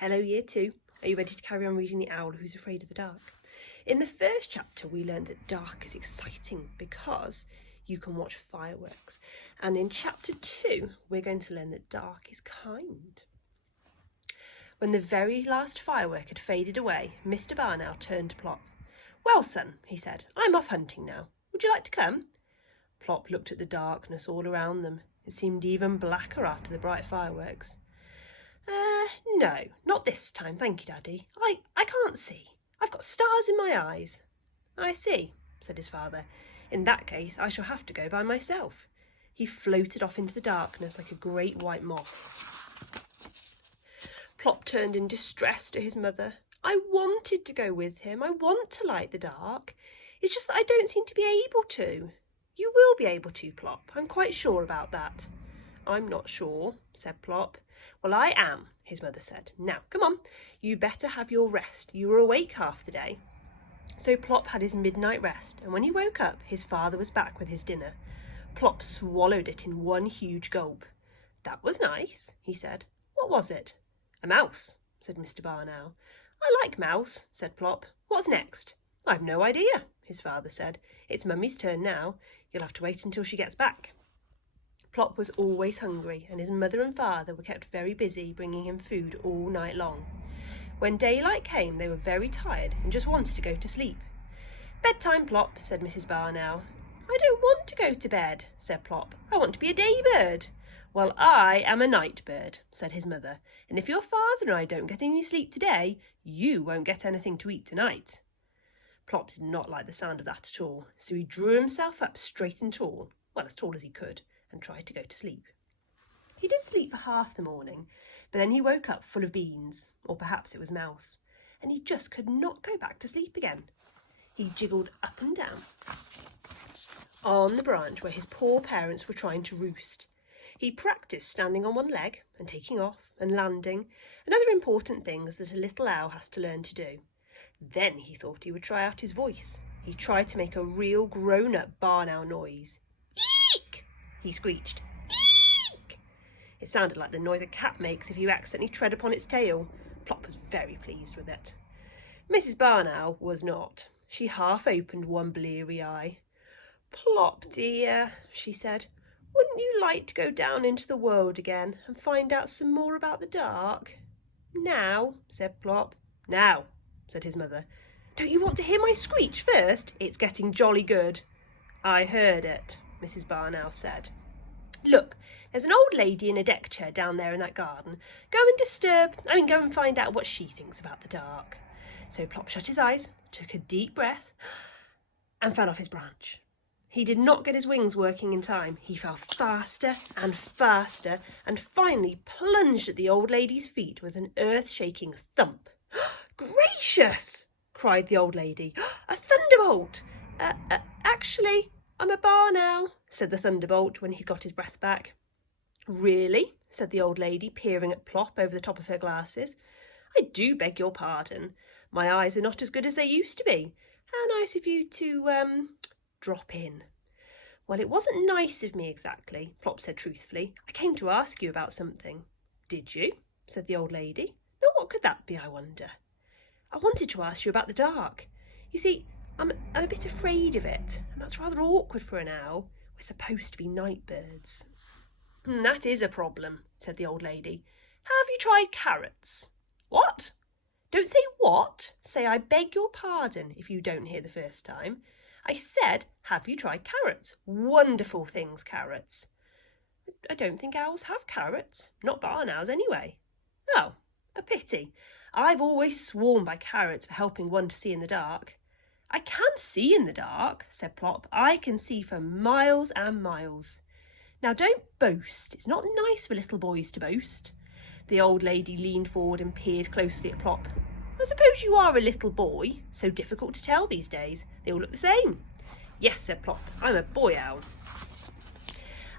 Hello, Year 2. Are you ready to carry on reading The Owl Who's Afraid of the Dark? In the first chapter, we learned that dark is exciting because you can watch fireworks. And in chapter 2, we're going to learn that dark is kind. When the very last firework had faded away, Mr. Barn Owl turned to Plop. "Well, son," he said, "I'm off hunting now. Would you like to come?" Plop looked at the darkness all around them. It seemed even blacker after the bright fireworks. No, not this time, thank you, Daddy. I can't see. I've got stars in my eyes." "I see," said his father. "In that case, I shall have to go by myself." He floated off into the darkness like a great white moth. Plop turned in distress to his mother. "I wanted to go with him. I want to light the dark. It's just that I don't seem to be able to." "You will be able to, Plop. I'm quite sure about that." "I'm not sure," said Plop. "Well, I am," his mother said. "Now, come on. You better have your rest. You were awake half the day." So Plop had his midnight rest, and when he woke up, his father was back with his dinner. Plop swallowed it in one huge gulp. "That was nice," he said. "What was it?" "A mouse," said Mr. Barn Owl. "I like mouse," said Plop. "What's next?" "I've no idea," his father said. "It's Mummy's turn now. You'll have to wait until she gets back." Plop was always hungry, and his mother and father were kept very busy bringing him food all night long. When daylight came, they were very tired and just wanted to go to sleep. "Bedtime, Plop," said Mrs. Barn Owl. "I don't want to go to bed," said Plop. "I want to be a day bird." "Well, I am a night bird," said his mother, "and if your father and I don't get any sleep today, you won't get anything to eat tonight." Plop did not like the sound of that at all, so he drew himself up straight and tall, well, as tall as he could, and tried to go to sleep. He did sleep for half the morning, but then he woke up full of beans, or perhaps it was mouse, and he just could not go back to sleep again. He jiggled up and down on the branch where his poor parents were trying to roost. He practised standing on one leg and taking off and landing, and other important things that a little owl has to learn to do. Then he thought he would try out his voice. He tried to make a real grown-up barn owl noise. "Eek!" he screeched. "Eek!" It sounded like the noise a cat makes if you accidentally tread upon its tail. Plop was very pleased with it. Mrs. Barn Owl was not. She half opened one bleary eye. "Plop, dear," she said, "wouldn't you like to go down into the world again and find out some more about the dark?" "Now," said Plop. "Now," said his mother. "Don't you want to hear my screech first? It's getting jolly good." "I heard it," Mrs. Barn Owl said. "Look, there's an old lady in a deck chair down there in that garden. Go and find out what she thinks about the dark." So Plop shut his eyes, took a deep breath, and fell off his branch. He did not get his wings working in time. He fell faster and faster, and finally plunged at the old lady's feet with an earth-shaking thump. "Gracious!" cried the old lady. "A thunderbolt!" Actually, I'm a barn owl," said the thunderbolt when he got his breath back. "Really?" said the old lady, peering at Plop over the top of her glasses. "I do beg your pardon. My eyes are not as good as they used to be. How nice of you to, drop in." "Well, it wasn't nice of me exactly," Plop said truthfully. "I came to ask you about something." "Did you?" said the old lady. "Now, what could that be, I wonder?" "I wanted to ask you about the dark. You see, I'm a bit afraid of it, and that's rather awkward for an owl. We're supposed to be night birds." "That is a problem," said the old lady. "Have you tried carrots?" "What?" "Don't say what. Say I beg your pardon if you don't hear the first time. I said, have you tried carrots? Wonderful things, carrots." "I don't think owls have carrots. Not barn owls, anyway." "Oh, a pity. I've always sworn by carrots for helping one to see in the dark." "I can see in the dark," said Plop. "I can see for miles and miles." "Now don't boast. It's not nice for little boys to boast." The old lady leaned forward and peered closely at Plop. "I suppose you are a little boy. So difficult to tell these days. They all look the same." "Yes," said Plop. "I'm a boy owl.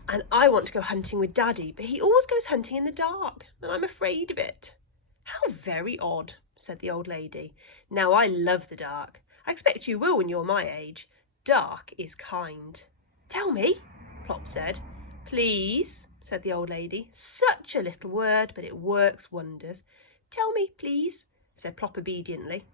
And I want to go hunting with Daddy, but he always goes hunting in the dark, and I'm afraid of it." "How very odd," said the old lady. "Now, I love the dark. I expect you will when you're my age. Dark is kind." "Tell me," Plop said. "Please," said the old lady. "Such a little word, but it works wonders. Tell me, please, said Plop obediently.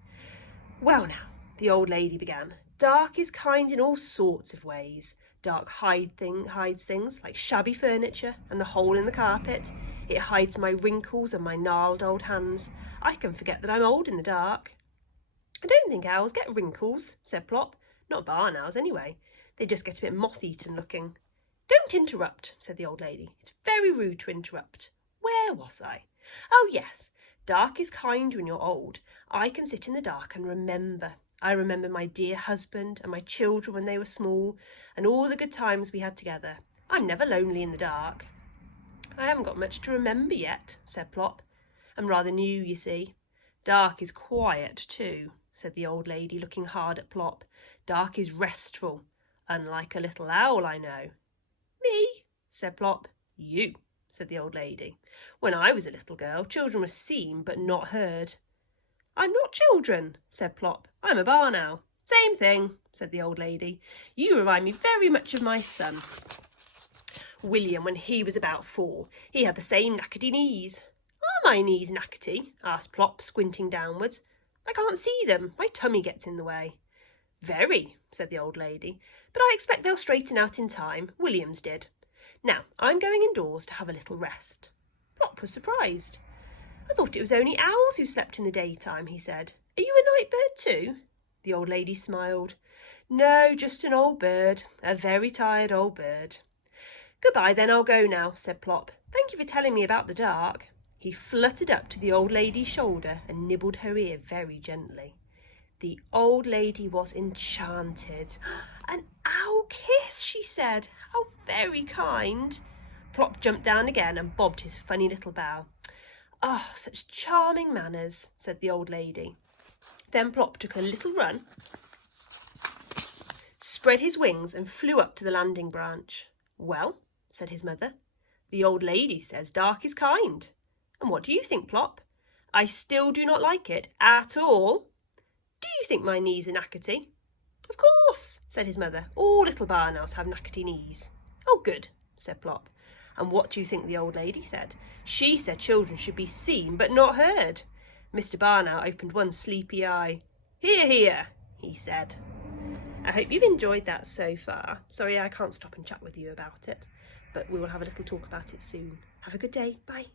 Well now, the old lady began, Dark is kind in all sorts of ways. Dark hides things like shabby furniture and the hole in the carpet. It hides my wrinkles and my gnarled old hands. I can forget that I'm old in the dark. I don't think owls get wrinkles, said Plop. Not barn owls, anyway. They just get a bit moth-eaten looking. Don't interrupt, said the old lady. It's very rude to interrupt. Where was I? Oh, yes. Dark is kind when you're old. I can sit in the dark and remember. I remember my dear husband and my children when they were small and all the good times we had together. I'm never lonely in the dark. I haven't got much to remember yet, said Plop. I'm rather new, you see. Dark is quiet too, said the old lady, looking hard at Plop. Dark is restful, unlike a little owl I know. Me, said Plop. You, said the old lady. When I was a little girl, children were seen but not heard. I'm not children, said Plop. I'm a barn owl. Same thing, said the old lady. You remind me very much of my son. William, when he was about 4, he had the same knackety knees. Are my knees knackety? Asked Plop, squinting downwards. I can't see them. My tummy gets in the way. Very, said the old lady, but I expect they'll straighten out in time. William's did. Now, I'm going indoors to have a little rest. Plop was surprised. I thought it was only owls who slept in the daytime, he said. Are you a night bird too? The old lady smiled. No, just an old bird, a very tired old bird. Goodbye then, I'll go now, said Plop. Thank you for telling me about the dark. He fluttered up to the old lady's shoulder and nibbled her ear very gently. The old lady was enchanted. An owl kiss, she said. How very kind. Plop jumped down again and bobbed his funny little bow. Ah, oh, such charming manners, said the old lady. Then Plop took a little run, spread his wings and flew up to the landing branch. Well, said his mother, the old lady says dark is kind. And what do you think, Plop? I still do not like it at all. Do you think my knees are knackety? Of course, said his mother. All little barn owls have knackety knees. Oh, good, said Plop. And what do you think the old lady said? She said children should be seen but not heard. Mr. Barn Owl opened one sleepy eye. Hear, hear, he said. I hope you've enjoyed that so far. Sorry I can't stop and chat with you about it, but we will have a little talk about it soon. Have a good day. Bye.